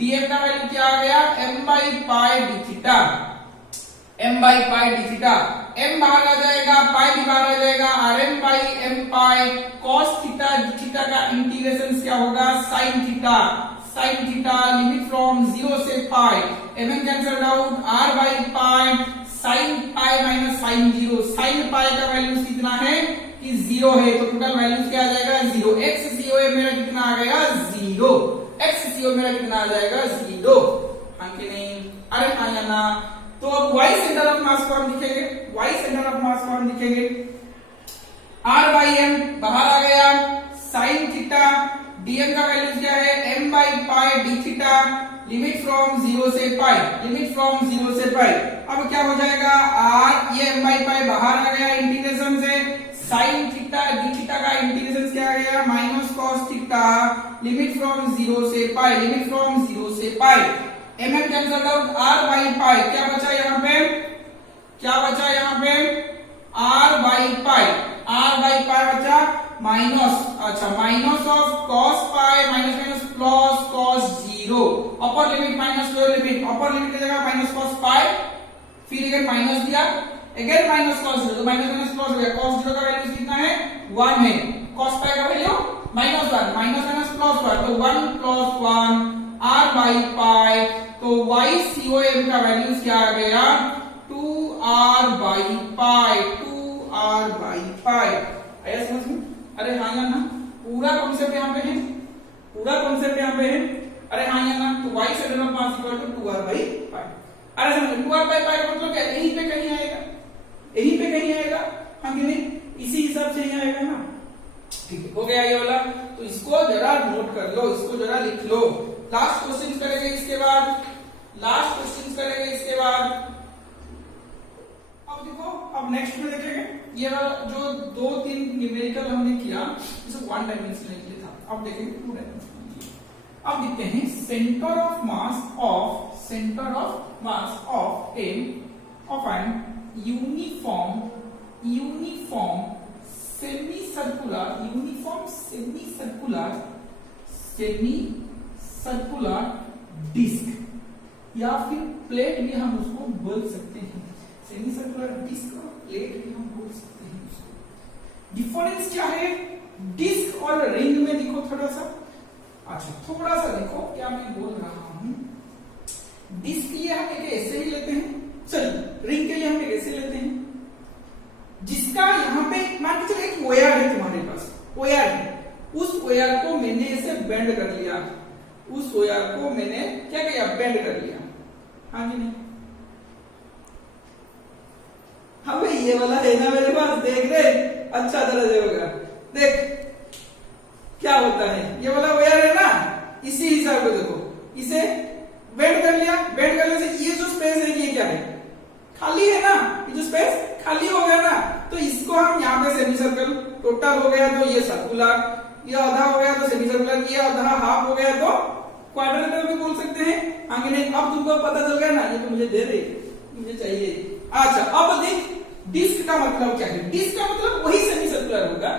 dm का वैल्यू क्या आ गया m by pi d theta, m बाहर आ जाएगा, पाई भी बाहर आ जाएगा, rm by m pi, cos theta d theta का इंटीग्रेशन क्या होगा sin थीटा, लिमिट फ्रॉम 0 से पाई, mn cancelled out, r by pi, sin pi minus sin 0, sin पाई का वैल्यू कितना है कि 0 है, तो टोटल वैल्यू क्या आ जाएगा 0, x 0 है मेरा कितना आ गया 0, x 0 मेरा कितना आ जाएगा 0, हाँ कि नहीं? अरे हाँ या ना। तो अब y centre of mass form दिखेंगे, r बाई m बाहर आ गया, sin थीटा, dm का वैल्यू क्या है m by pi d theta, limit from 0 से पाई, अब क्या हो जाएगा r, ये m बाई पाई बाहर आ गया इंटीग्रेशन से, sin थीटा d थीटा का इंटीग्रेशन क्या आ गया minus cos theta, limit from 0 से पाई, mn cancel out, r by pi, क्या बचा यहाँ पे r बाई पाई बचा माइनस, अच्छा minus of cos pi minus plus cos 0, upper limit minus lower limit, upper limit की जगह माइनस cos पाई, फिर अगर माइनस दिया अगेन माइनस cos 0, तो माइनस प्लस हो गया, cos 0 का वैल्यू कितना है 1 है, cos पाई का वैल्यू माइनस 1, माइनस प्लस 1, तो 1 प्लस 1 r बाई पाई, तो YCOM का वैल्यू क्या आ गया 2r बाई पाई, आया समझ में? अरे हाँ या ना, पूरा कॉन्सेप्ट यहाँ पे है, अरे हाँ या ना। तो y centre of mass equal to 2r by pi, अरे समझ 2r बाई पाई का मतलब क्या, यहीं पे कहीं आएगा, हाँ कि नहीं? इसी हिसाब से ही आएगा ना, ठीक है, हो गया ये वाला। तो इसको जरा नोट कर लो, इसको जरा लिख लो। लास्ट क्वेश्चन करेंगे इसके बाद, अब देखो, अब नेक्स्ट में देखेंगे ये जो 2-3 न्यूमेरिकल हमने किया, इसे 1 डायमेंशनल के लिए था, अब देखेंगे 2 डायमेंशनल। अब देखते हैं centre of mass of an uniform semi disc या फिर प्लेट भी हम उसको बोल सकते हैं, सेमी सर्कुलर डिस्क और प्लेट भी हम बोल सकते हैं उसको। डिफरेंस क्या है डिस्क और रिंग में? देखो थोड़ा सा, अच्छा थोड़ा सा देखो क्या मैं बोल रहा हूं। डिस्क के लिए हम एक ऐसे ही लेते हैं, चलिए रिंग के लिए हम एक ऐसे लेते हैं, जिसका यहाँ पे मान के चलो एक वायर है तुम्हारे पास, वायर है, उस वायर को मैंने ऐसे बेंड कर लिया, उस वायर को मैंने क्या किया बेंड कर लिया, हाँ कि नहीं? हाँ भाई ये वाला है ना मेरे पास, देख रहे अच्छा तरह से होगा, देख क्या होता है, ये वाला वायर है ना, इसी हिसाब से देखो इसे बेंड कर लिया, बेंड करने से ये जो स्पेस है ये क्या है खाली है ना, ये जो स्पेस खाली हो गया ना, तो इसको हम यहाँ पे सेमी सर्कल, टोटल हो गया तो ये सर्कुलर, ये आधा हो गया तो सेमी सर्कुलर, ये आधा हाफ हो गया तो क्वाड्रिलेटरल भी बोल सकते हैं, आगे नहीं? अब तुमको पता चल गया ना, ये तो मुझे दे दे, मुझे चाहिए। अच्छा अब देख डिस्क का मतलब क्या है, डिस्क का मतलब वही सेमी सर्कुलर होगा,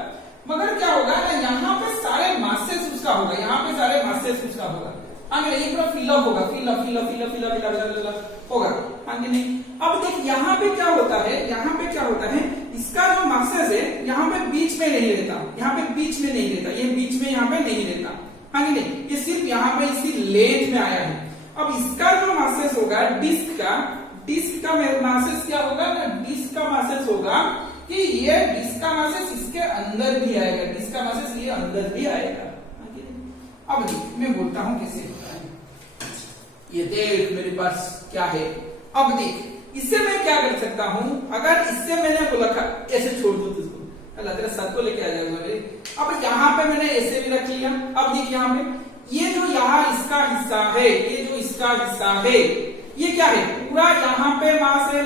मगर क्या होगा ना यहाँ पे सारे मासेस उसका होगा, यहाँ पे सारे मासेस उसका होगा, आगे ये पूरा फिलअप होगा, फिलअप होगा, आगे नहीं? अब देख यहाँ पे क्या होता है, यहाँ पे क्या होता है, इसका जो मासेस है यहाँ पे बीच में नहीं रहता, यहाँ पे बीच में नहीं रहता, ये बीच में यहाँ पे नहीं रहता, आगे नहीं? ये सिर्फ यहाँ पे इसी लेंथ में आया है। अब इसका जो मासेस होगा डिस्क का मासेस क्या होगा ना, डिस्क का मासेस होगा कि ये डिस्क का मासेस इसके अंदर भी आएगा, डिस्क का मासेस ये अंदर भी आएगा। अब देख मैं बोलता हूं कैसे होता है, ये देख मेरे पास क्या है, अब देख इससे मैं क्या कर सकता हूं, अगर इससे मैंने बोला था ऐसे छोड़ दो तुझको, अल्लाह तेरा सर को लेके आ जाएगा, अब यहाँ पे मैंने ऐसे भी रख लिया, अब देख यहाँ पे ये जो यहाँ इसका हिस्सा है, ये जो इसका हिस्सा है ये क्या है पूरा यहाँ पे मास है,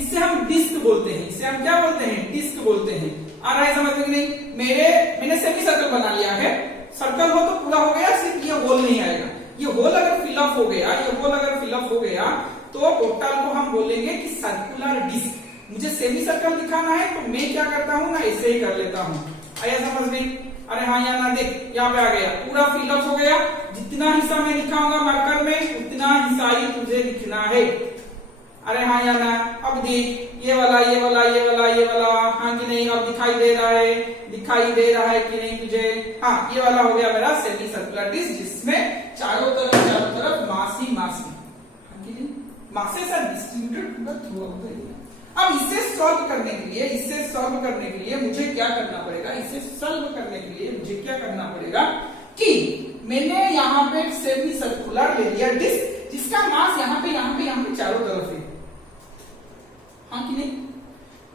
इससे हम डिस्क बोलते हैं, इससे हम क्या बोलते हैं डिस्क बोलते हैं। आ रहा है समझ में नहीं? मैंने सेमी सर्कल बना लिया है, सर्कल हो तो पूरा हो गया, सिर्फ ये होल नहीं आएगा, ये होल अगर फिलअप हो गया, ये होल अगर फिलअप हो गया तो टोटल को हम बोलेंगे कि सर्कुलर डिस्क। मुझे सेमी सर्कल दिखाना है तो मैं क्या करता हूँ ना ऐसे ही कर लेता हूँ, आया समझ में? अरे हाँ या ना, देख यहाँ पे आ गया, पूरा फिलअप हो गया, जितना हिस्सा मैं दिखाऊंगा मार्कर में उतना हिस्सा ही तुझे लिखना है। अरे हाँ या ना? अब देख ये वाला हाँ कि नहीं? अब दिखाई दे रहा है कि नहीं तुझे? हाँ ये वाला हो गया मेरा सेमी सर्कुलर डिस्क, जिसमें चारों तरफ मास ही मास है, हाँ कि नहीं? Masses are distributed throughout the area. अब इसे सॉल्व करने के लिए मुझे क्या करना पड़ेगा, इसे सॉल्व करने के लिए मुझे क्या करना पड़ेगा कि मैंने यहाँ पे एक सेमी सर्कुलर ले लिया डिस्क, जिसका मास यहाँ पे चारों तरफ है, हाँ कि नहीं?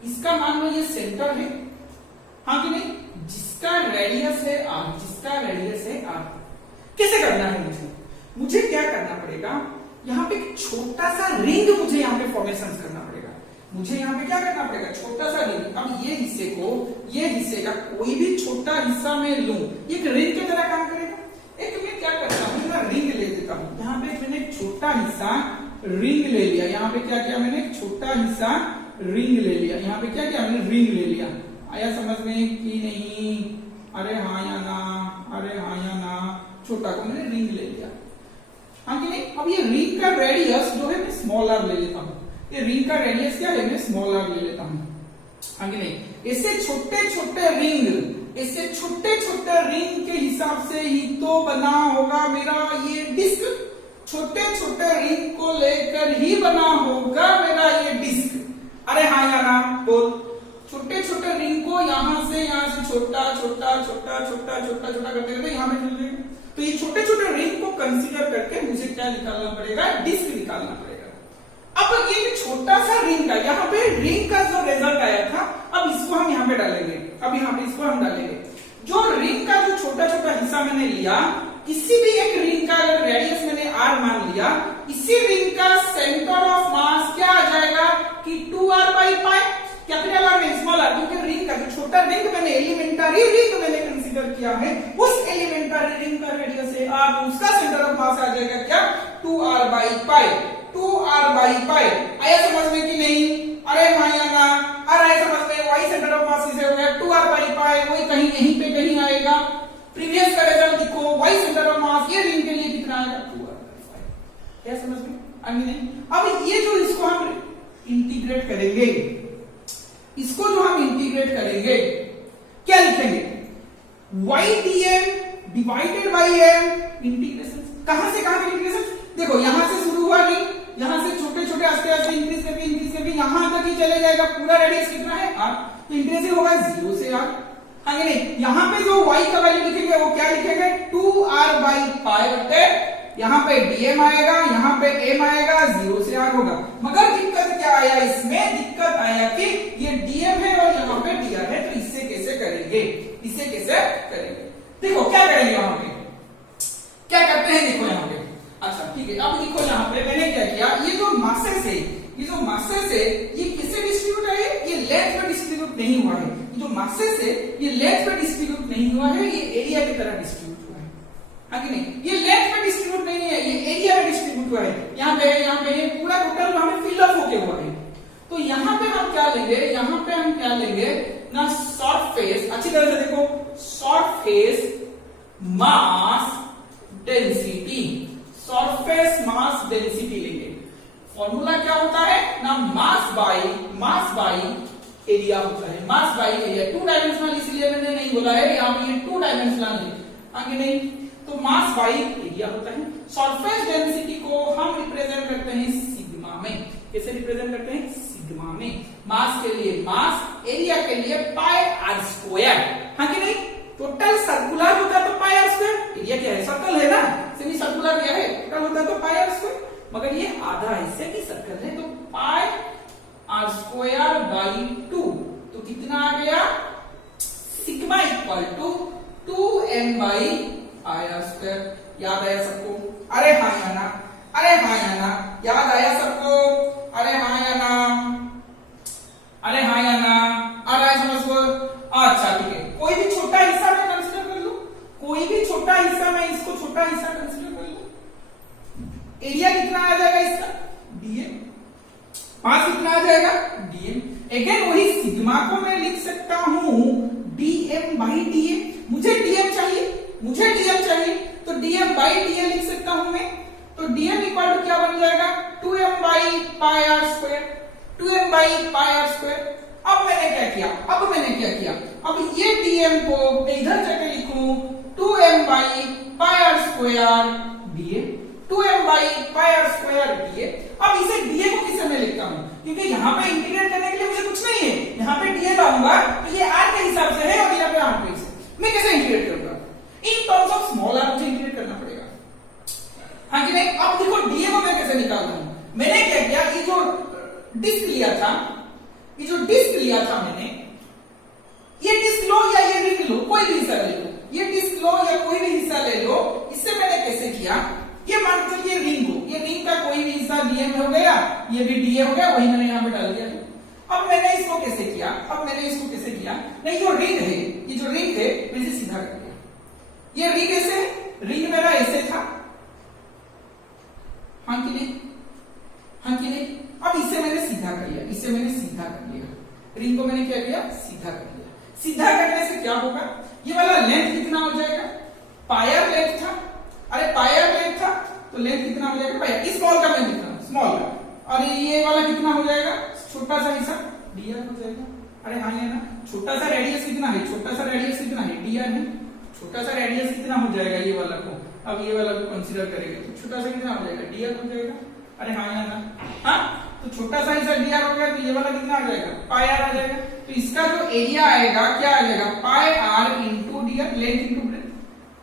इसका मान लो ये सेंटर है, हाँ कि नहीं? जिसका रेडियस है r, कैसे करना है मुझे क्या करना पड़ेगा, यहाँ पे एक छोटा सा रिंग मुझे यहाँ पे फॉर्मेशन करना पड़ेगा, मुझे यहाँ पे क्या करना पड़ेगा छोटा सा रिंग। अब ये हिस्से का कोई भी छोटा हिस्सा मैं लूं, एक रिंग की तरह काम करेगा। एक मैं क्या करता हूँ ना, रिंग ले लेता हूँ, यहाँ पे मैंने एक छोटा हिस्सा रिंग ले लिया, यहाँ पे क्या किया मैंने एक छोटा हिस्सा रिंग ले लिया, यहाँ पे क्या किया मैंने रिंग ले लिया। आया समझ में कि नहीं? अरे हाँ या ना? छोटा को मैंने रिंग ले लिया, हाँ कि नहीं? अब ये रिंग का रेडियस जो है मैं स्मॉल आर ले लेता हूँ, ये रिंग का रेडियस क्या है मैं स्मॉल आर ले लेता हूँ, हाँ कि नहीं? ऐसे छोटे छोटे रिंग के हिसाब से ही तो बना होगा मेरा ये डिस्क, छोटे रिंग को लेकर ही बना होगा मेरा ये डिस्क। अरे हाँ या ना? बोल। छोटे रिंग को यहाँ से छोटा करते यहाँ पे चल जाएगा, तो ये छोटे रिंग को कंसीडर करके मुझे क्या निकालना पड़ेगा, डिस्क निकालना पड़ेगा। अब ये छोटा सा रिंग का, यहाँ पे रिंग का जो रिजल्ट आया था, अब इसको हम यहाँ पे डालेंगे, अब यहाँ पे इसको हम डालेंगे। जो रिंग का जो छोटा हिस्सा मैंने लिया, किसी भी एक रिंग का अगर रेडियस मैंने r मान लिया, इसी रिंग का सेंटर ऑफ मास क्या आ जाएगा कि 2r/π, कैपिटल आर नहीं स्मॉल आर, क्योंकि रिंग का जो छोटा रिंग मैंने एलिमेंटरी रिंग मैंने कंसीडर किया है, उस एलिमेंटरी रिंग का रेडियस है r, उसका सेंटर ऑफ मास आ जाएगा क्या 2r/π। आया समझ में कि नहीं? अरे हाँ या ना? अरे समझ में? y सेंटर ऑफ मास इसे हो गया 2r/π, वही कहीं यहीं पे कहीं आएगा। प्रीवियस का रिजल्ट देखो, y सेंटर ऑफ मास ये रिंग के लिए कितना आएगा 2r/5। क्या समझ में? आगे नहीं? अब ये जो इसको हम इंटीग्रेट करेंगे, इसको जो हम इंटीग्रेट करेंगे क्या लिखेंगे, y dm divided by m integration. कहां से कहां का इंटीग्रेशन, देखो यहां से शुरू हुआ रिंग, यहां से छोटे छोटे आस्ते आस्ते इंक्रीज करके यहां तक ही चले जाएगा। पूरा रेडियस कितना है r, तो इंटीग्रेशन होगा 0 से r। हाँ नहीं, यहां पे जो y का वैल्यू लिखेंगे वो क्या लिखेंगे, 2r बाई पाई बटे यहाँ पे dm आएगा, यहाँ पे m आएगा, 0 से r होगा। मगर दिक्कत क्या आया इसमें, दिक्कत आया कि ये dm है और यहाँ पे dr है, तो इससे कैसे करेंगे, इससे कैसे करेंगे। देखो क्या करेंगे, वहां पे क्या करते हैं, देखो यहाँ पे। अच्छा ठीक है, अब देखो यहाँ पे मैंने क्या किया, ये जो मासेस है, ये जो मासेस है ये किससे डिस्ट्रीब्यूट है, ये लेंथ पे डिस्ट्रीब्यूट नहीं हुआ है। ये जो मासेस है ये लेंथ पे डिस्ट्रीब्यूट नहीं हुआ है, ये एरिया की तरह डिस्ट्रीब्यूट हुआ है। हाँ कि नहीं, ये लेंथ पे डिस्ट्रीब्यूट नहीं है, ये एरिया में डिस्ट्रीब्यूट हुआ है। यहाँ पे ये पूरा टोटल हमें फिल अप होके हुआ है। तो यहाँ पे हम क्या लेंगे, यहाँ पे हम क्या लेंगे ना, सरफेस, अच्छी तरह से देखो, surface mass density, surface mass density लेंगे। फॉर्मूला क्या होता है ना, मास बाई एरिया होता है, मास बाई एरिया। 2 डायमेंशनल इसलिए मैंने नहीं बोला है, यहाँ पे ये 2 डायमेंशनल है, आगे नहीं, तो मास बाई एरिया होता है। सरफेस डेंसिटी को हम रिप्रेजेंट करते हैं सिग्मा में। कैसे रिप्रेजेंट करते हैं, सिग्मा में। मास के लिए मास, एरिया के लिए पाई आर स्क्वायर। हाँ कि नहीं, टोटल सर्कुलर होता है तो पाई आर स्क्वायर, एरिया क्या है, सर्कल है ना, सेमी सर्कुलर क्या है, टोटल होता है तो पाई आर स्क्वायर। मगर ये आधा हिस्से की सर्कल है, तो पाई आर स्क्वायर बाई 2, तो कितना आ गया, sigma equal to 2m by I r square. याद आया सबको, अरे हाँ या ना, अरे हाँ या ना, याद आया सबको, अरे हाँ या ना, अरे हाँ या ना, आ रहा है समझ को। अच्छा ठीक है, कोई भी छोटा हिस्सा मैं कंसीडर कर लूं, कोई भी छोटा हिस्सा, मैं इसको छोटा हिस्सा कंसीडर कर लूं। एरिया कितना आ जाएगा इसका, dm, मास कितना आ जाएगा, dm। अगेन वही सिग्मा को मैं लिख सकता हूं dm बाई dm। मुझे dm चाहिए, मुझे dm चाहिए, तो dm बाई dm लिख सकता हूं मैं। तो dm इक्वल टू क्या बन जाएगा, 2m by pi r square, 2m by pi r square. अब मैंने क्या किया, अब ये dm को मैं इधर जाके लिखूं 2m by pi r square dm, 2m by pi r square dm। अब इसे dA को किसे मैं लिखता हूं, क्योंकि यहाँ पे इंटीग्रेट करने के लिए मुझे कुछ नहीं है, यहाँ पे dA लाऊंगा तो ये r के हिसाब से है और यहाँ पे r के हिसाब से। मैं कैसे इंटीग्रेट करूंगा, इन टर्म्स ऑफ स्मॉल r मुझे इंटीग्रेट करना पड़ेगा। हाँ कि नहीं, अब देखो dA को मैं कैसे निकालता हूं, मैंने क्या किया, ये जो डिस्क लिया था, ये जो डिस्क लिया था मैंने, ये डिस्क लो या ये रिंग लो, कोई भी हिस्सा ले लो, ये डिस्क लो या कोई भी हिस्सा ले लो, इससे मैंने कैसे किया, ये मान के चलिए रिंग हो, ये रिंग का कोई भी हिस्सा dm हो गया, ये भी dA हो गया, वही मैंने यहाँ पे डाल दिया। अब मैंने इसको कैसे किया, नहीं जो रिंग है, ये जो रिंग है मैं इसे सीधा कर दिया। ये रिंग ऐसे, रिंग मेरा ऐसे था, हाँ कि नहीं, हाँ कि नहीं। अब इसे मैंने सीधा कर लिया, इसे मैंने सीधा कर लिया, रिंग को मैंने क्या किया, सीधा कर लिया। सीधा करने से क्या होगा, ये वाला लेंथ कितना हो जाएगा, पायर लेंथ था, अरे पायर लेंथ था तो लेंथ कितना हो जाएगा, पायर, इस स्मॉल का मैं लिख रहा हूं, स्मॉल का, और ये वाला कितना हो जाएगा, छोटा सा हिस्सा dr हो जाएगा। अरे हाँ ये ना, छोटा सा रेडियस कितना है, छोटा सा रेडियस कितना है, dr है, छोटा सा रेडियस कितना हो जाएगा ये वाला को, अब ये वाला को कंसीडर करेंगे तो छोटा सा कितना हो जाएगा, dr हो जाएगा। अरे हाँ या ना, हाँ, तो छोटा सा हिस्सा dr हो गया तो ये वाला कितना आ जाएगा, पाई r आ जाएगा। तो इसका जो एरिया आएगा क्या आ जाएगा, पाई r into dr, length into breadth,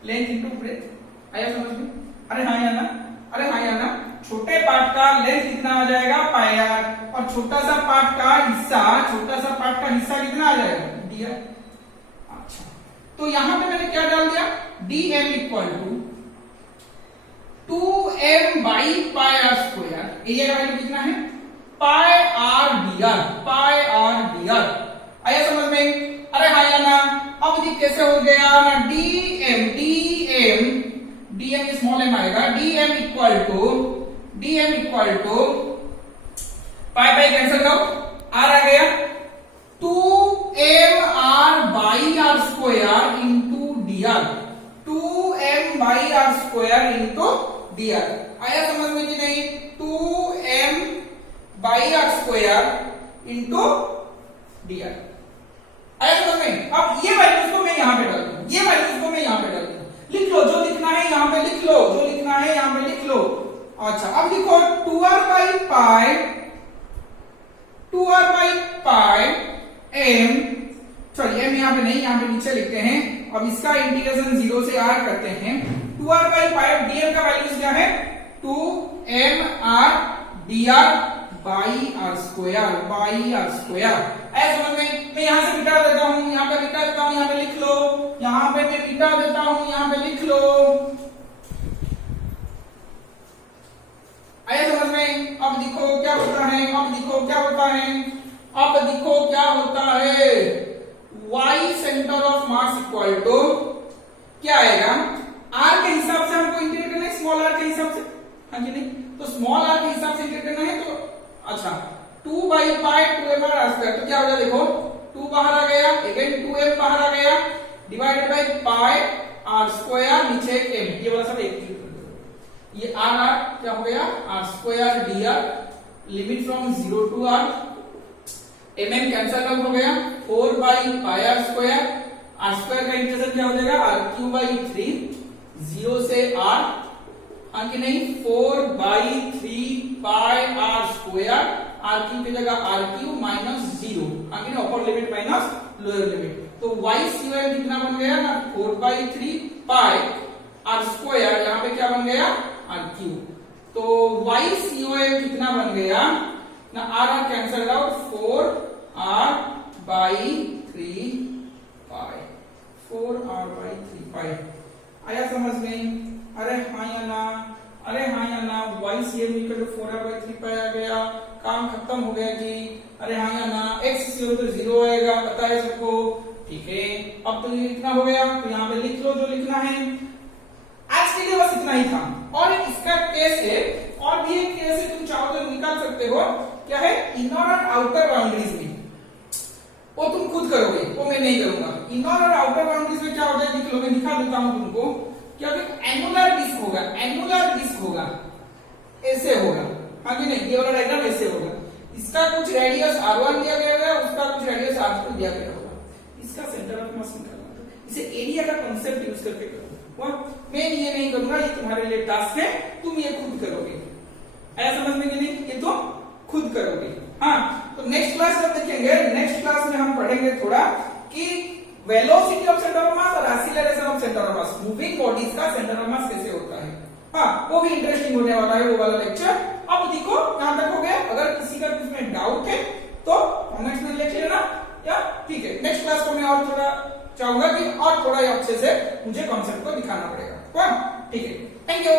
length into breadth. आया समझ में, अरे हाँ या ना, अरे हाँ या ना, छोटे पार्ट का लेंथ कितना आ जाएगा, पाई r, और छोटा सा पार्ट का हिस्सा, छोटा सा पार्ट का हिस्सा कितना आ जाएगा, dr। अच्छा, तो यहां पे मैंने क्या डाल दिया, dm equal to 2m by pi r square, area का वैल्यू कितना है, pi r dr, pi r dr। आया समझ में, अरे हाँ या ना। अब ये कैसे हो गया ना, dm स्मॉल m आएगा, dm equal to pi pi cancel करो, r आ गया, 2m r by r square into dr, 2m by r square into dr। आया समझ में कि नहीं, 2m by r square into dr। आया समझ में? अब ये वैल्यूज को मैं यहां पे डाल दूं, ये वैल्यूज को मैं यहां पे डाल दूं। लिख लो, जो लिखना है यहां पे लिख लो, जो लिखना है यहां पे लिख लो। अच्छा अब लिखो 2r by pi, 2r by pi m, चलिए m यहां पे नहीं, यहां पे नीचे लिखते हैं। अब इसका इंटीग्रेशन 0 से r करते हैं। 2r by pi dm का वैल्यूज क्या है? 2mr dr by r square, by r square. ऐसा समझ में? मैं यहां से मिटा देता हूं, यहां पे मिटा देता हूं, यहां पे लिख लो, यहां पे मैं मिटा देता हूं, यहां पे लिख लो। आया समझ में? अब देखो क्या होता है, अब देखो क्या होता है, अब देखो क्या होता है। y centre of mass equal to क्या आएगा? r के हिसाब से हमको इंटीग्रेट करना है, स्मॉल r के हिसाब से, हाँ जी नहीं? तो स्मॉल r के हिसाब से इंटीग्रेट करना है। तो अच्छा 2 by pi 2m r square, तो क्या हो गया देखो, 2 बाहर आ गया, अगेन 2m बाहर आ गया, divided by pi r square, नीचे एक m, ये वाला सब एक ही, ये r r क्या हो गया? r square dr, limit from 0 to r, mm cancel out हो गया, 4 by pi r square, r square का इंटीग्रेशन क्या हो जाएगा? r क्यूब by 3, 0 से r, आगे नहीं, 4 by 3 pi r square, r cube की जगह r क्यूब माइनस 0, आगे ना अपर लिमिट माइनस लोअर लिमिट। तो y COM कितना बन गया ना? 4 by 3 pi r स्क्वायर, यहाँ पे क्या बन गया? r cube. तो y COM कितना बन गया ना? r cancel out, 4r by 3 pi, 4r by 3 pi। आया समझ में? अरे हाँ या ना, अरे हाँ या ना, y CM equal to 4r by 3 pi आ गया, काम खत्म हो गया जी। अरे हाँ या ना, x CM तो 0 आएगा, पता है सबको? ठीक है, अब तो ये इतना हो गया, तो यहाँ पे लिख लो जो लिखना है। आज के लिए बस इतना ही था। और इसका केस है, और भी एक केस है, तुम चाहो तो निकाल सकते हो। क्या है? इनर और आउटर बाउंड्रीज में, वो तुम खुद करोगे, वो मैं नहीं करूंगा। इनर और आउटर बाउंड्रीज में क्या होता है देख लो, मैं दिखा देता हूं तुमको। क्या एनुलर डिस्क होगा, एनुलर डिस्क होगा, ऐसे होगा, आगे नहीं, ये वाला डायग्राम ऐसे होगा। इसका कुछ रेडियस r1 दिया गया है, उसका कुछ रेडियस r2 दिया गया होगा। इसका सेंटर ऑफ मास निकालना है, इसे एरिया का कांसेप्ट यूज करके करो। मैं ये नहीं करूंगा, ये तुम्हारे लिए टास्क है, तुम ये खुद करोगे। ऐसा समझ में कि नहीं? ये तुम खुद करोगे। हाँ, तो नेक्स्ट क्लास में देखेंगे, नेक्स्ट क्लास में हम पढ़ेंगे थोड़ा कि velocity of centre of mass और acceleration of centre of mass, moving bodies का सेंटर ऑफ मास कैसे होता है। हाँ, वो भी इंटरेस्टिंग होने वाला है, वो वाला लेक्चर। अब देखो यहां तक हो गया, अगर किसी का इसमें डाउट है तो कमेंट्स में लिख लेना, या ठीक है, नेक्स्ट क्लास को मैं और थोड़ा चाहूंगा कि और थोड़ा अच्छे से मुझे कॉन्सेप्ट को दिखाना पड़ेगा। ठीक है, थैंक यू।